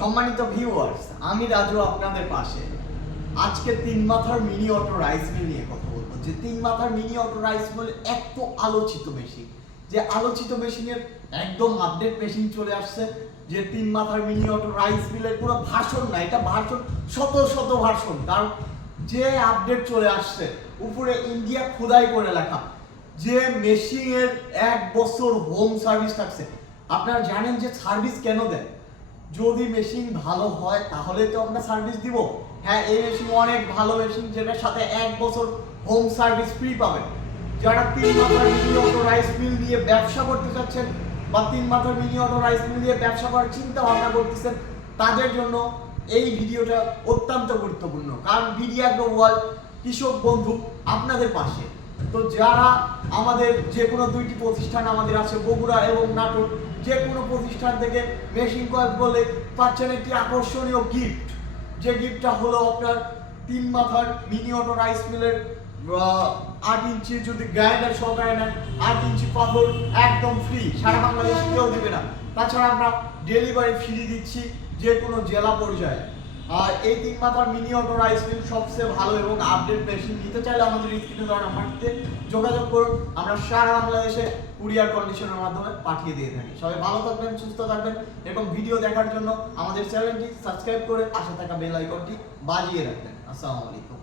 সম্মানিত ভিউয়ার্স, আমি রাজু আপনাদের পাশে। আজকে তিন মাথার মিনি অটো রাইস মিল নিয়ে কথা বলবো। যে তিন মাথার মিনি অটো রাইস মিল এত আলোচিত মেশিন, যে আলোচিত মেশিনের একদম আপডেট মেশিন চলে আসছে। যে তিন মাথার মিনি অটো রাইস মিলের পুরো ভার্সন না, এটা ভার্সন শত শত ভার্সন। কারণ যে আপডেট চলে আসছে, উপরে ইন্ডিয়া খোদাই করে লেখা, যে মেশিনের 1 বছর হোম সার্ভিস থাকছে। আপনারা জানেন যে সার্ভিস কেন দেয়? যদি মেশিন ভালো হয় তাহলে তো আমরা সার্ভিস দিব। হ্যাঁ, এই মেশিন অনেক ভালো মেশিন, যেটার সাথে 1 বছর হোম সার্ভিস ফ্রি পাবেন। যারা তিন মাথার মিনি অটো রাইস মিল নিয়ে ব্যবসা করতে চাচ্ছেন বা তিন মাথার মিনি অটো রাইস মিল নিয়ে ব্যবসা করার চিন্তা ভাবনা করতেছেন, তাদের জন্য এই ভিডিওটা অত্যন্ত গুরুত্বপূর্ণ। কারণ বিডিআগ্রো ওয়ার্ল্ড কৃষক বন্ধু আপনাদের পাশে। তো যারা আমাদের যে কোনো দুইটি প্রতিষ্ঠান আমাদের আছে, বগুড়া এবং নাটোর, যে কোনো প্রতিষ্ঠান থেকে মেশিন ক্রয় করলে পাচ্ছেন একটি আকর্ষণীয় গিফট। যে গিফটটা হলো আপনার তিন মাথার মিনি অটো রাইস মিলের 8 ইঞ্চি যদি গ্রাইন্ডার সহকারে নেন, 8 ইঞ্চি পাথর একদম ফ্রি, সারা বাংলাদেশে কেউ দেবে না। তাছাড়া আমরা ডেলিভারি ফ্রি দিচ্ছি যে কোনো জেলা পর্যায়ে। আর এই তিন মাথার মিনি অটো রাইস মিল সবচেয়ে ভালো এবং আপডেট মেশিন নিতে চাইলে আমাদের স্ক্রিনে দেওয়া নাম্বারটিতে যোগাযোগ করুন। আমরা সারা বাংলাদেশে কুরিয়ার কন্ডিশনের মাধ্যমে পাঠিয়ে দিয়ে থাকি। সবাই ভালো থাকবেন, সুস্থ থাকবেন এবং ভিডিও দেখার জন্য আমাদের চ্যানেলটি সাবস্ক্রাইব করে পাশে থাকা বেল আইকনটি বাজিয়ে রাখবেন। আসসালামু আলাইকুম।